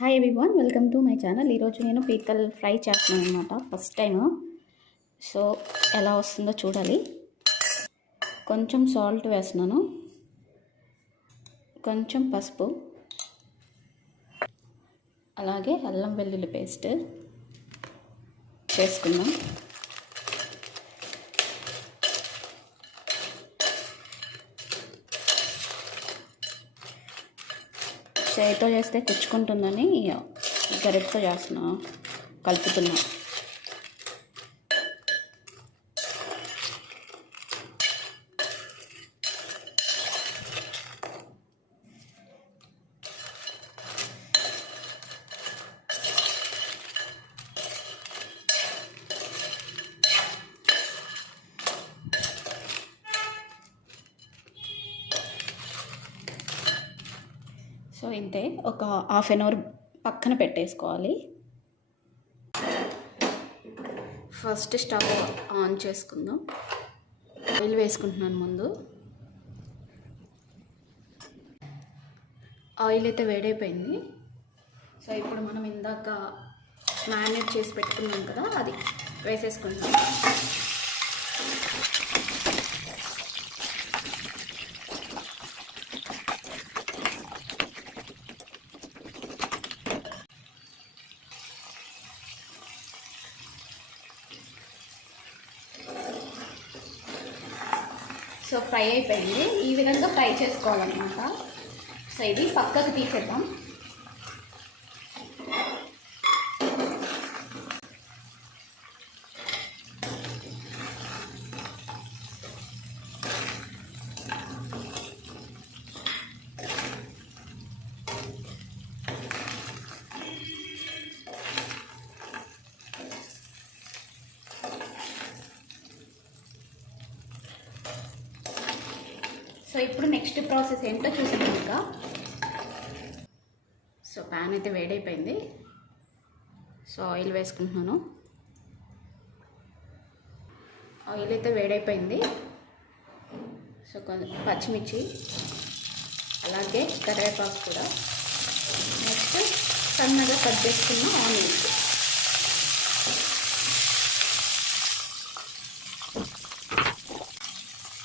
Hi everyone, welcome to my channel. ఈరోజు నేను పీతల్ fry చేస్తున్నాను అనమాట. First time. సో ఎలా వస్తుందో చూడాలి. కొంచెం సాల్ట్ వేస్తున్నాను, కొంచెం పసుపు, అలాగే అల్లం వెల్లుల్లి పేస్ట్ చేసుకుందాం. చేతితో చేస్తే కుచ్చుకుంటుందని గరిటతో చేస్తున్నా, కలుపుతున్నా. సో ఇంతే, ఒక హాఫ్ అన్ అవర్ పక్కన పెట్టేసుకోవాలి. ఫస్ట్ స్టవ్ ఆన్ చేసుకుందాం. ఆయిల్ వేసుకుంటున్నాను ముందు. ఆయిల్ అయితే వేడైపోయింది. సో ఇప్పుడు మనం ఇందాక మ్యారినేట్ చేసి పెట్టుకున్నాం కదా, అది వేసేసుకుంటాం. సో ఫ్రై అయిపోయింది. ఈ విధంగా ఫ్రై చేసుకోవాలన్నమాట. సో ఇది పక్కకు తీసేద్దాం. సో ఇప్పుడు నెక్స్ట్ ప్రాసెస్ ఏంటో చూసాను ఇంకా. సో ప్యాన్ అయితే వేడైపోయింది. సో ఆయిల్ వేసుకుంటున్నాను. ఆయిల్ అయితే వేడైపోయింది. సో పచ్చిమిర్చి, అలాగే కరివేపాకు కూడా, నెక్స్ట్ సన్నగా కట్ చేసుకున్న ఆనియన్స్,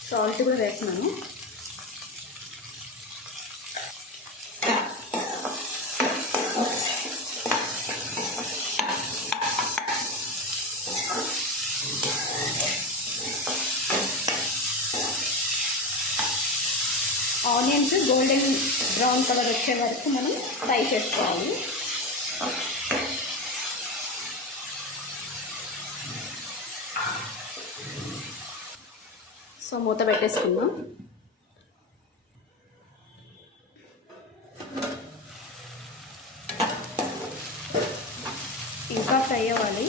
సాల్ట్ కూడా వేస్తున్నాను. ఆనియన్స్ గోల్డెన్ బ్రౌన్ కలర్ వచ్చే వరకు మనం ఫ్రై చేసుకోవాలి. సో మూత పెట్టేసుకుందాం. ఇంకా ఫ్రై అవ్వాలి.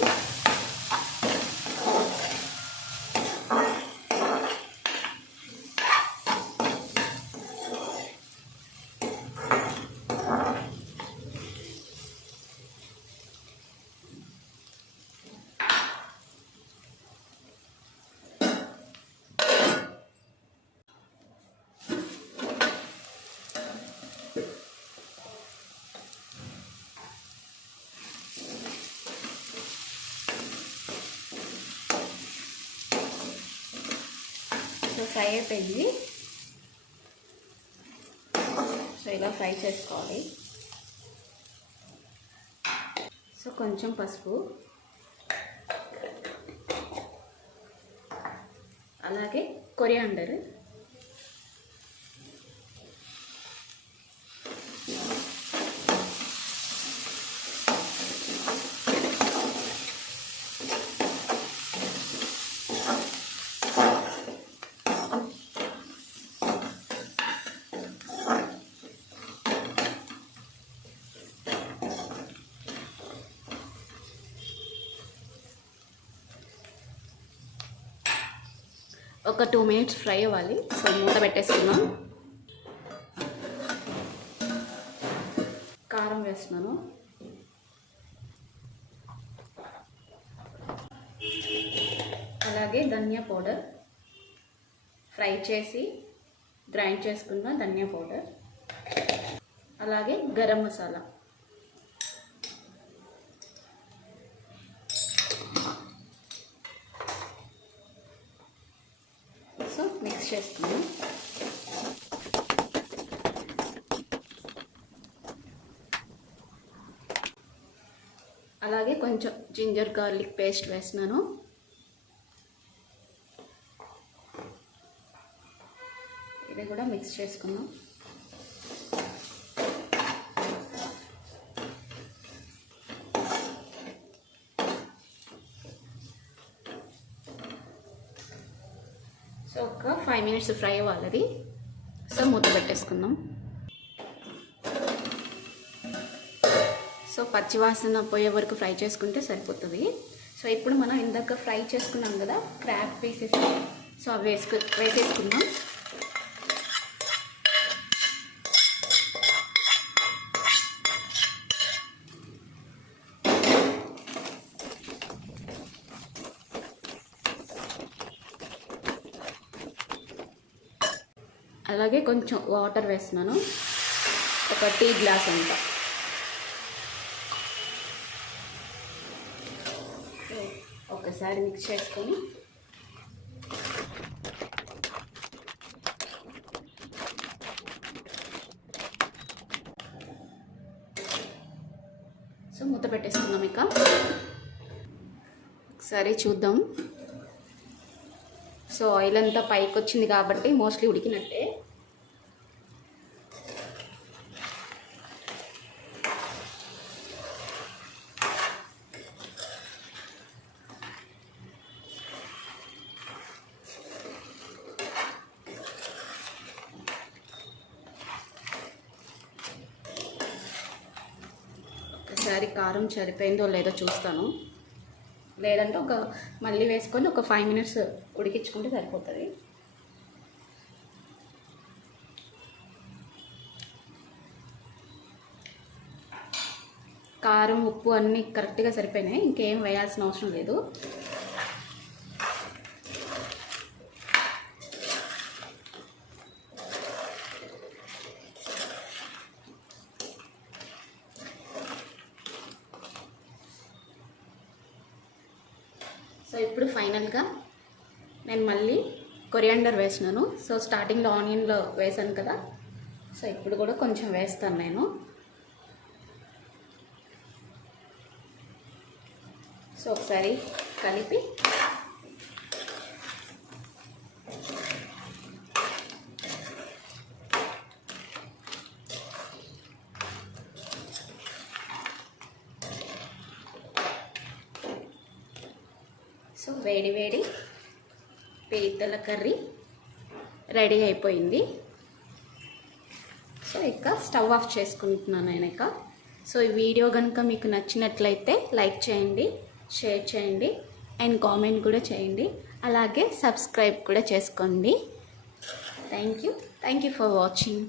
సో ఫ్రై అయిపోయింది. సో ఇలా ఫ్రై చేసుకోవాలి. సో కొంచెం పసుపు, అలాగే కొరియాండర్, ఒక 2 minutes ఫ్రై అవ్వాలి. సో మూత పెట్టేసుకున్నాం. కారం వేస్తున్నాను, అలాగే ధనియా పౌడర్, ఫ్రై చేసి గ్రైండ్ చేసుకున్న ధనియా పౌడర్, అలాగే గరం మసాలా. చేసుకున్నాం. అలాగే కొంచెం జింజర్ గార్లిక్ పేస్ట్ వేస్తున్నాను. ఇది కూడా మిక్స్ చేసుకున్నాం. సో ఒక 5 minutes ఫ్రై అవ్వాలి. సో మూత పెట్టేసుకుందాం. సో పచ్చివాసన పోయే వరకు ఫ్రై చేసుకుంటే సరిపోతుంది. సో ఇప్పుడు మనం ఇందాక ఫ్రై చేసుకున్నాం కదా క్రాబ్ పీసెస్, సో అవి వేసేసుకుందాం. అలాగే కొంచెం వాటర్ వేస్తున్నాను, ఒక టీ గ్లాస్ అంతా. ఒకసారి మిక్స్ చేసుకొని సో మూత పెట్టేసుకుందాం. ఇక ఒకసారి చూద్దాం. సో ఆయిల్ అంతా పైకి వచ్చింది కాబట్టి మోస్ట్లీ ఉడికినట్టే. ఒకసారి కారం సరిపోయిందో లేదో చూస్తాను, లేదంటే మళ్ళీ వేసుకొని ఒక 5 minutes ఉడికించుకుంటే సరిపోతుంది. కారం ఉప్పు అన్నీ కరెక్ట్గా సరిపోయినాయి, ఇంకేం వేయాల్సిన అవసరం లేదు. సో ఇప్పుడు ఫైనల్గా నేను మళ్ళీ కొరియాండర్ వేసినాను. సో స్టార్టింగ్లో ఆనియన్లో వేసాను కదా, సో ఇప్పుడు కూడా కొంచెం వేస్తాను నేను. సో ఒకసారి కలిపి సో వేడి వేడి పీతల కర్రీ రెడీ అయిపోయింది. సో ఇక స్టవ్ ఆఫ్ చేసుకుంటున్నాను నేను ఇక. సో ఈ వీడియో కనుక మీకు నచ్చినట్లయితే లైక్ చేయండి, షేర్ చేయండి అండ్ కామెంట్ కూడా చేయండి. అలాగే సబ్స్క్రైబ్ కూడా చేసుకోండి. Thank you for watching.